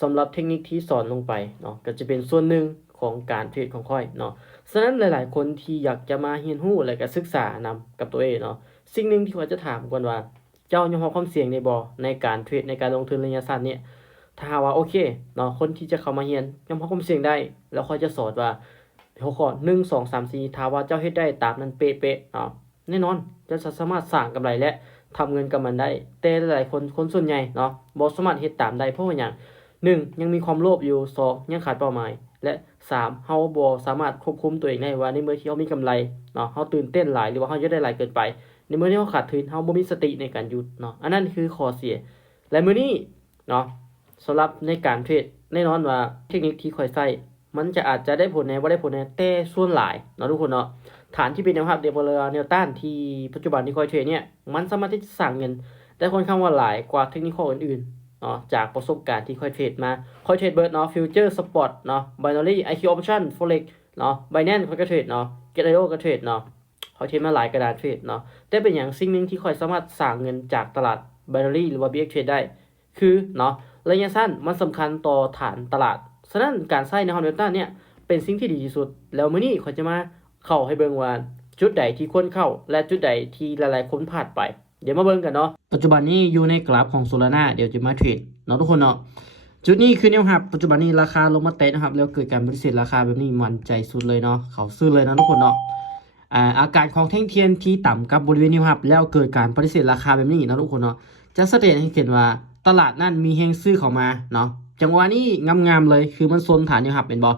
สำหรับเทคนิคที่สอนลงไปเนาะก็จะเป็นส่วนหนึ่งของการเทรดของค่อยเนาะฉะนั้นหลายๆคนที่อยากจะมาเรียนรู้และก็ศึกษานำกับตัวเองเนาะสิ่งหนึ่งที่ข้อยจะถามก่อนว่าเจ้ายอมรับความเสี่ยงได้บ่ในการเทรดในการลงทุนระยะสั้นเนี่ยถ้าหากว่าโอเคเนาะคนที่จะเข้ามาเรียนยอมรับความเสี่ยงได้แล้วค่อยจะสอนว่าหัวข้อ1 2 3 4ถ้าว่าเจ้าเฮ็ดได้ตามนั้นเป๊ะๆเนาะแน่นอนจะสามารถสร้างกำไรและทำเงินกับมันได้แต่หลายๆคนส่วนใหญ่เนาะบ่สามารถเฮ็ดตามได้เพราะว่าหยัง1ยังมีความโลภอยู่2ยังขาดเป้าหมายและ3เฮาบ่สามารถควบคุมตัวเองได้ว่าในเมื่อที่เฮามีกำไรเนาะเฮาตื่นเต้นหลายหรือว่าเฮาอยากได้หลายเกินไปในเมื่อที่เฮาขาดทุนเฮาบ่มีสติในการหยุดเนาะอันนั้นคือข้อเสียและมื้อนี้เนาะสำหรับในการเทรดแน่นอนว่าเทคนิคที่ข้อยใช้มันจะอาจจะได้ผลแหน่บ่ได้ผลแหน่แต่ส่วนหลายเนาะทุกคนเนาะฐานที่เป็นแนวรับแนวต้านที่ปัจจุบันที่ข้อยเทรดเนี่ยมันสามารถที่จะสร้างเงินได้ค่อนข้างว่าหลายกว่าเทคนิคอื่นๆเนาะจากประสบการณ์ที่ค่อยเทรดมาค่อยเทรดเบิร์ดเนาะฟิวเจอร์สปอตเนาะ binary IQ option forex เนาะ Binance ค่อยก็เทรดเนาะ Get.io ก็เทรดเนาะค่อยเทรดมาหลายกระดานเทรดเนาะแต่เป็นอย่างสิ่งหนึงที่ค่อยสามารถสร้างเงินจากตลาด binary หรือว่า BX trade ได้คือเนาะระยะสั้นมันสำคัญต่อฐานตลาดฉะนั้นการใช้ในฮอนเดลต้าเนี่ยเป็นสิ่งที่ดีที่สุดแล้วมื้อนี้ข้อยจะมาเข้าให้เบิ่งว่าจุดใดที่ควรเข้าและจุดใดที่หลายๆคนพลาดไปเดี๋ยวมาเบิ่งกันเนาะปัจจุบันนี้อยู่ในกราฟของ Solana เดี๋ยวจะมาเทรดเนาะทุกคนเนาะจุดนี้คือแนวรับปัจจุบันนี้ราคาลงมาเตะนะครับแล้วเกิดการปฏิเสธราคาแบบนี้มั่นใจสุดเลยเนาะเขาซื้อเลยเนาะทุกคนเนาะอาการของแท่งเทียนที่ต่ำกับบริเวณแนวรับแล้วเกิดการปฏิเสธราคาแบบนี้เนาะทุกคนเนาะจะแสดงให้เห็นว่าตลาดนั้นมีแฮงซื้อเข้ามาเนาะจังหวะนี้งามๆเลยคือมันโซนฐานแนวรับเป็นบ่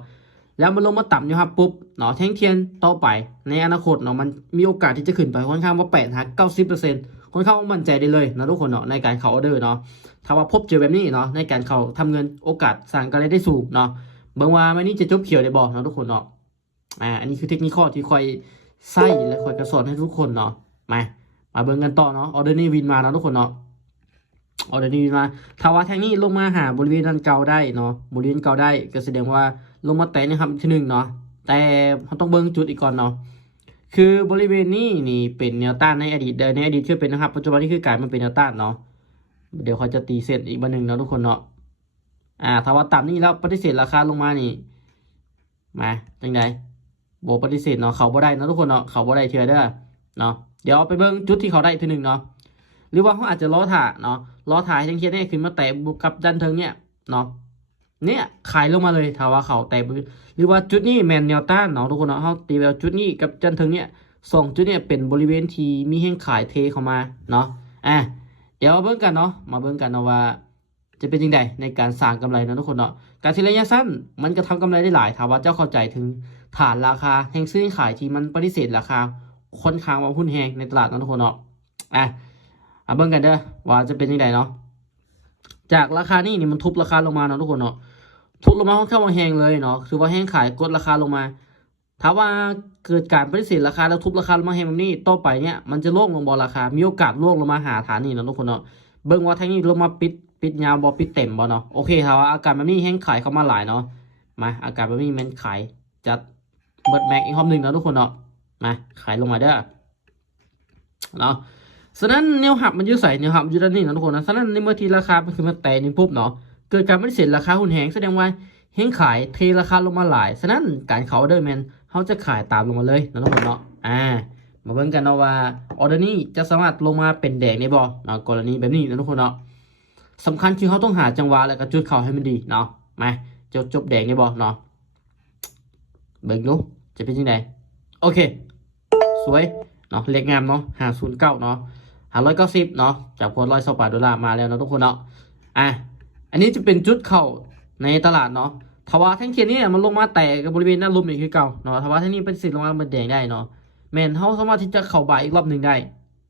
แล้วมันลงมาต่ำแนวรับปุ๊บเนาะแท่งเทียนต่อไปในอนาคตเนาะมันมีโอกาสที่จะขึ้นไปค่อนข้างว่า90%ค่อนข้างมั่นใจได้เลยนะทุกคนเนาะในการเข้าออเดอร์เนาะถ้าว่าพบเจอแบบนี้เนาะในการเข้าทำเงินโอกาสสร้างกำไรได้สูงเนาะเบิ่งว่ามันนี่จะจบเขียวได้บ่เนาะทุกคนเนาะอันนี้คือเทคนิคที่ค่อยใส่และค่อยกระสอนให้ทุกคนเนาะมาเบิ่งกันต่อเนาะออเดอร์นี้วินมาเนาะทุกคนเนาะออเดอร์นี้วินมาถ้าว่าแท่งนี้ลงมาหาบริเวณนั้นเก่าได้เนาะบริเวณเก่าได้ก็แสดงว่าลงมาแตะนะครับทีนึงเนาะแต่เราต้องเบิ่งจุดอีกก่อนเนาะคือบริเวณนี้นี่เป็นแนวต้านในอดีตในอดีตคือเป็นนะครับปัจจุบันนี้คือกลายมาเป็นแนวต้านเนาะเดี๋ยวเขาจะตีเส้นอีกบันหนึ่งเนาะทุกคนเนาะถ้าว่าต่ำนี่แล้วปฏิเสธราคาลงมานี่มาจังไดบ่ปฏิเสธเนาะเขาบ่ได้เนาะทุกคนเนาะเขาบ่ได้เทื่อเด้อเนาะเดี๋ยวไปเบิ่งจุดที่เขาได้ทีนึงเนาะหรือว่าเขาอาจจะล้อถ่าเนาะล้อถ่ายทั้งเคียนเนี่ยขึ้นมาแตะบุกกับดันเทิงเนี่ยเนาะเนี่ยขายลงมาเลยถ้าว่าเขาแตะหรือว่าจุดนี้แมนแนวต้านเนาะทุกคนเนาะเขาตีแบบจุดนี้กับดันเทิงเนี่ย2จุดเนี่ยเป็นบริเวณที่มีแห่งขายเทเข้ามาเนาะเดี๋ยวมาเบิ่งกันเนาะว่าจะเป็นยังไงในการสร้างกำไรนะทุกคนเนาะการที่ระยะสั้นมันก็ทำกำไรได้หลายถ้าว่าเจ้าเข้าใจถึงฐานราคาแห่งซื้อขายที่มันปฏิเสธราคาค่อนข้างว่าหุ้นแหงในตลาดนะทุกคนเนาะเบิ่งกันเด้อว่าจะเป็นยังไงเนาะจากราคานี่มันทุบราคาลงมาเนาะทุกคนเนาะทุบลงมาค่อนข้างว่าแหงเลยเนาะคือว่าแหงขายกดราคาลงมาถ้าว่าเกิดการปฏิเสธราคาแล้วทุบราคาลงมาแหงแบบนี้ต่อไปเนี่ยมันจะล่วงลงบอราคามีโอกาสล่วงลงมาหาฐานนี่นะทุกคนเนาะเบิ่งว่าแท่งนี้ลงมาปิดยาวบอปิดเต็มบอเนาะโอเคครับว่าอาการแบบนี้แห้งขายเข้ามาหลายเนาะอาการแบบนี้มันขายจัดเบิดแม็กอีกรอบหนึ่งนะทุกคนเนาะขายลงมาเด้อเนาะฉะนั้นแนวหับมันยืดใส่แนวหับยืดด้านนี้นะทุกคนนะฉะนั้นในเมื่อทีราคามันคือมันแตะนี่ปุ๊บเนาะเกิดการไม่เสร็จราคาหุ้นแห้งแสดงว่าแห้งขายเทราคาลงมาหลายฉะนั้นการเขาออเดอร์แมนเขาจะขายตามลงมาเลยนะทุกคนเนาะมาเบิ่งกันเนาะว่าออเดอร์นี้จะสามารถลงมาเป็นแดงได้บ่เนาะกรณีแบบนี้นะทุกคนเนาะสำคัญคือเขาต้องหาจังหวะแล้วก็จุดเข่าให้มันดีเนาะจบแดงได้บ่เนาะเบิ่งดูจะเป็นยังไงโอเคสวยเนาะเลขงามเนาะ509เนาะ590เนาะจากพอ$128มาแล้วเนาะทุกคนเนาะอันนี้จะเป็นจุดเข่าในตลาดเนาะทว่าแท่งเทียนนี่มันลงมาแตกกับบริเวณหน้าลุ่มอีกคือเก่าเนาะทว่าแท่งนี้เป็นสิทธิ์ลงมาเป็นแดงได้เนาะแมนเขาสามารถที่จะเข่าบ่ายอีกรอบหนึ่งได้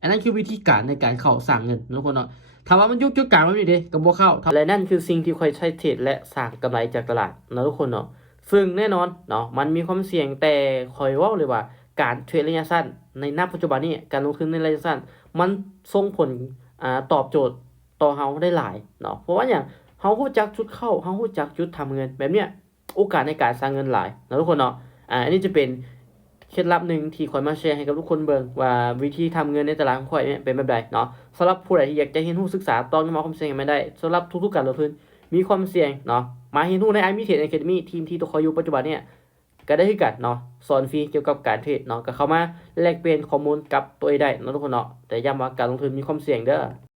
อันนั้นคือวิธีการในการเข่าสั่งเงินทุกคนเนาะถามว่ามันยุคกลางมันนี่เด้กับบัวเข้าและนั่นคือสิ่งที่ค่อยใช้เทรดและสร้างกำไรจากตลาดนะทุกคนเนาะซึ่งแน่นอนเนาะมันมีความเสี่ยงแต่คอยว่าเลยว่าการเทรดระยะสั้นในณปัจจุบันนี้การลงทุนในระยะสั้นมันส่งผลตอบโจทย์ต่อเฮาได้หลายเนาะเพราะว่าอย่างเฮารู้จักจุดเข้าเฮารู้จักจุดทำเงินแบบเนี้ยโอกาสในการสร้างเงินหลายนะทุกคนเนาะอันนี้จะเป็นเคล็ดลับหนึ่งที่คอยมาแชร์ให้กับทุกคนเบิ่งว่าวิธีทำเงินในตลาดของข่อยเป็นแบบใดเนาะสำหรับผู้ใดที่อยากจะเรียนรู้ศึกษาต้องมาความเสี่ยงไม่ได้สำหรับทุกๆการลงทุน มีความเสี่ยงเนาะมาเรียนรู้ใน iMi Trade Academy ทีมที่ตัวเขาอยู่ปัจจุบันเนี่ยก็ได้คือกันเนาะสอนฟรีเกี่ยวกับการเทรดเนาะก็เข้ามาแลกเปลี่ยนข้อมูลกับตัวเองได้เนาะทุกคนเนาะแต่ย้ำว่าการลงทุนมีความเสี่ยงเด้อ